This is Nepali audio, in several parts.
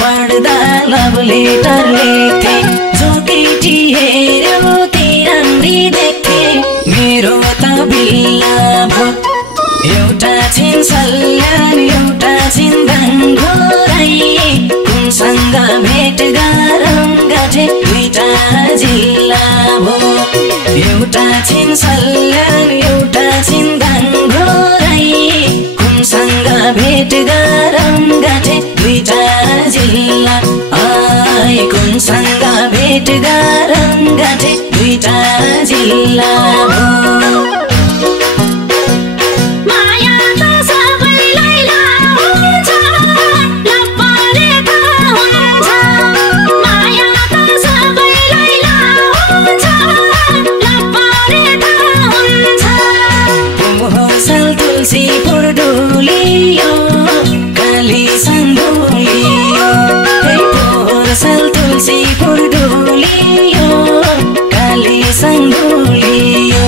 पढ्दा लभ लेटर लेख्थे जो केटी हेऱ्यो त्यही राम्री देख्थे मेरो त बिल्ला भो एउटा छिन सल्यान एउटा छिन धनगोराई कुनसँग भेट गरौँ गाँठे दुईटा जिल्ला भो एउटा छिन सल्यान एउटा छिन धनगोराई कुनसँग भेट गरौँ गाँठे दुईटा जिल्ला कुनसँग भेट गरौँ गाँठे दुईटा जिल्ला भो तुलसीपुर डोलियो काली सङ्गोलियो पोहोरसाल तुलसीपुर डोलियो काली सङ्गोलियो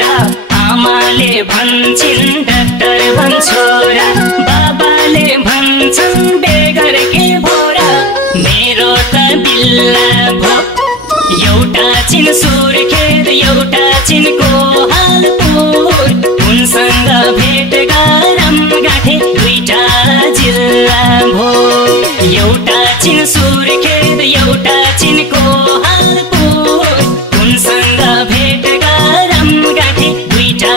आमाले भन्छन् डाक्टर बन छोरा बाबाले भन्छन् बेगर के भोरा मेरो त बिल्ला भो एउटा छिन सुर्खेत एउटा छिनको हालपुर उनसँग भेट गरौँ गाँठे दुईटा जिल्ला भो एउटा छिन सुर्खेत एउटा छिनको हालपुर उनसँग भेट गरौँ गाँठे दुईटा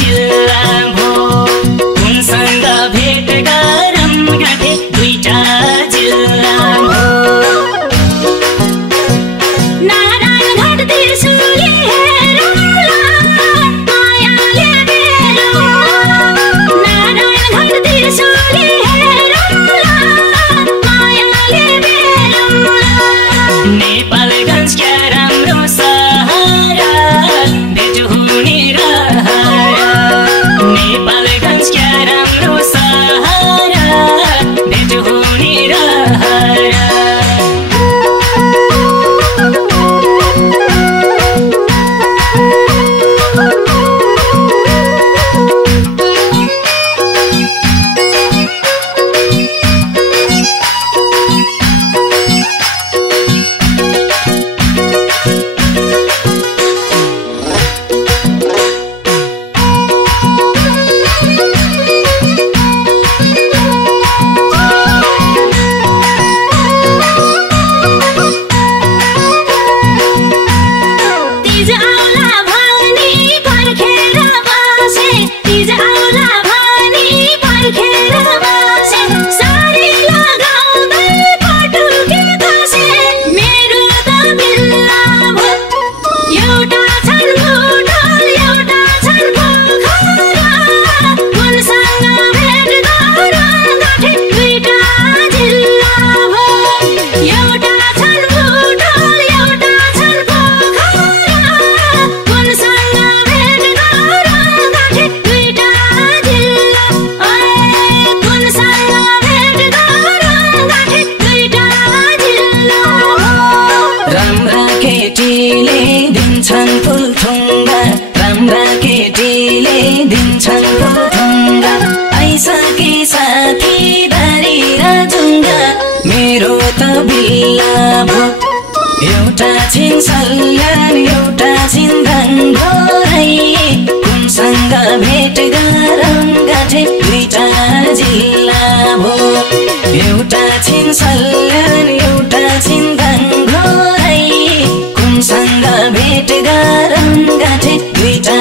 जिल्ला भो उनसँग भेट गरौँ गाँठे दुईटा जिल्ला भो नारायण घाट त्रिशुली हेरौँला केटीले दिन्छन् ढुङ्गा आइसके साथीदारी र जुङ्गा मेरो त बिल्ला भो एउटा छिन सल्यान एउटा छिन धनगढी कुनसँग भेट गरौँ गाँठे दुईटा जिल्ला भो एउटा छिन सल्यान एउटा छिन धनगढी कुनसँग भेट गरौँ गाँठे दुईटा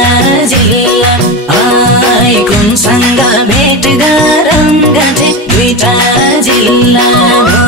जिल्ला आइ कुनसँग भेट गरौँ गाँठे दुईटा जिल्ला भो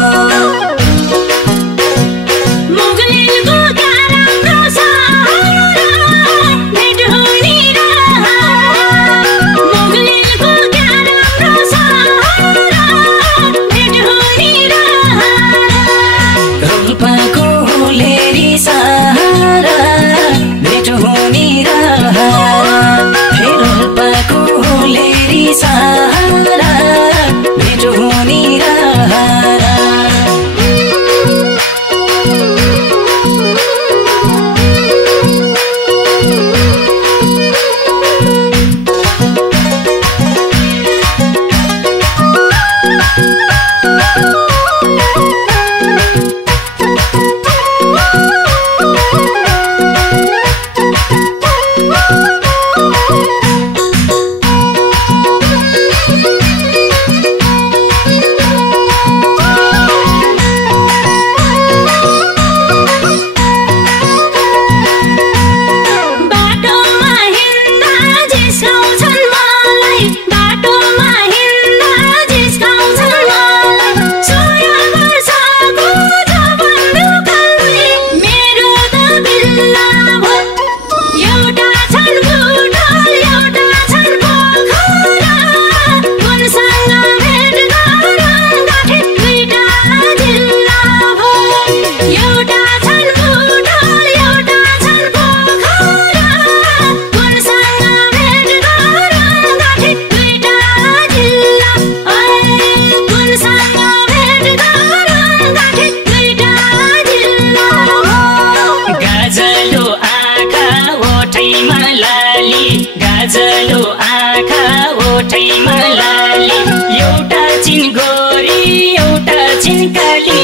गाजलो आँखा ओठैमा लाली एउटा छिन गोरी एउटा छिन काली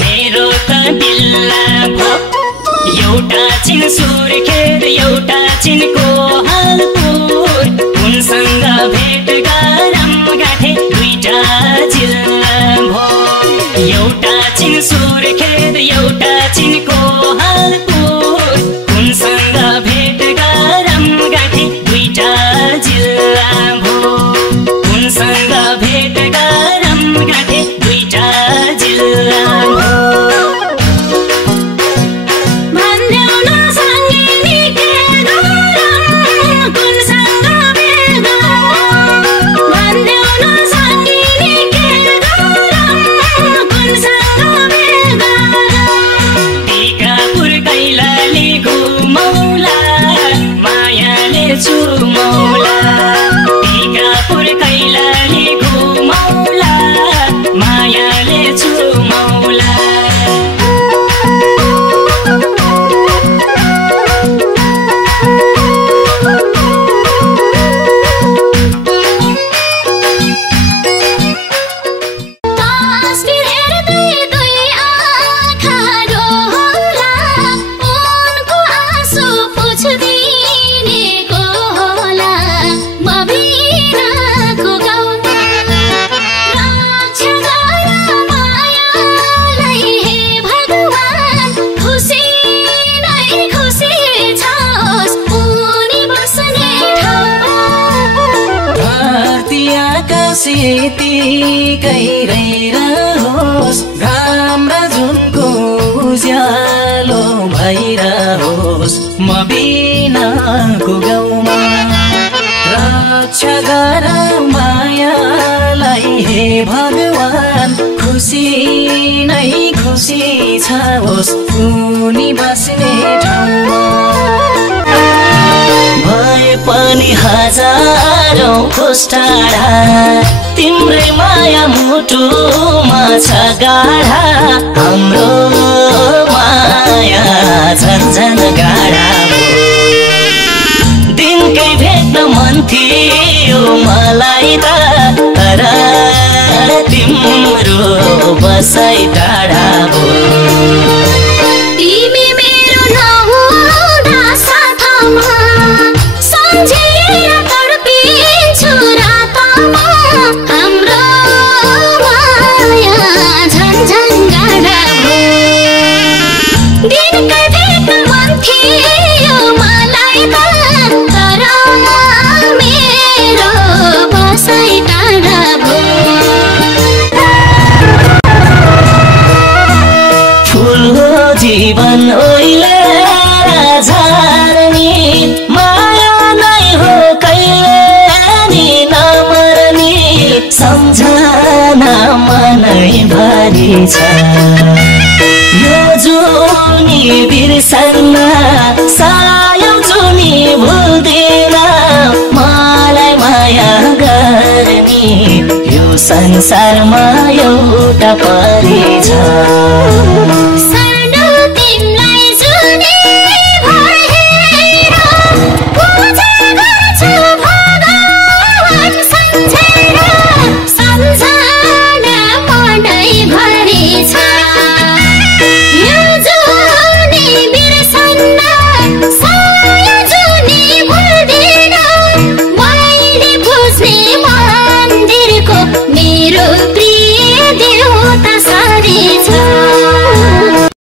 मेरो त बिल्ला भो एउटा छिन सुर्खेत एउटा छिन कोहलपुर उनसँग भेट गरौँ गाँठे दुईटा जिल्ला भो एउटा छिन सुर्खेत एउटा छिन कोहलपुर उनसँग भेट गरौँ गाँठे दुईटा जिल्ला भो उनसँग भेट गरौँ गाँठे दुईटा जिल्ला भो चुमौला टिकापुर कैलाली घुमौला मायाले चुमौला सेतीकै रहोस् घाम र जुनको उज्यालो भइरहोस् म बिनाको गाउँमा रक्षा गर मायालाई हे भगवान खुसी नै खुसी छ होस् उनी बस्ने ठाउँमा भए पनि हजारौं कोस टाढा तिम्रै माया मुटुमा छ गाढा हाम्रो माया झन्झन गाढा दिनकै भेट मन थियो मलाई त तर तिम्रो बसाइ टाढा भयो तिमी मेरो नहुँदा साथमा सम्झेर तडपिन्छु रातमा हाम्रो माया झन्झन गाढा भयो दिनकै भेट्न मन थियो मलाई त तर मेरो बसाइ टाढा भयो ठुलो जीवन ओइलेर झार्ने माया नै हो कहिले नि नमर्ने सम्झना मनै भरि छ यो जुनी बिर्सन्न सायौं जुनी भुल्दैन मलाई माया गर्ने यो संसारमा एउटा परी छ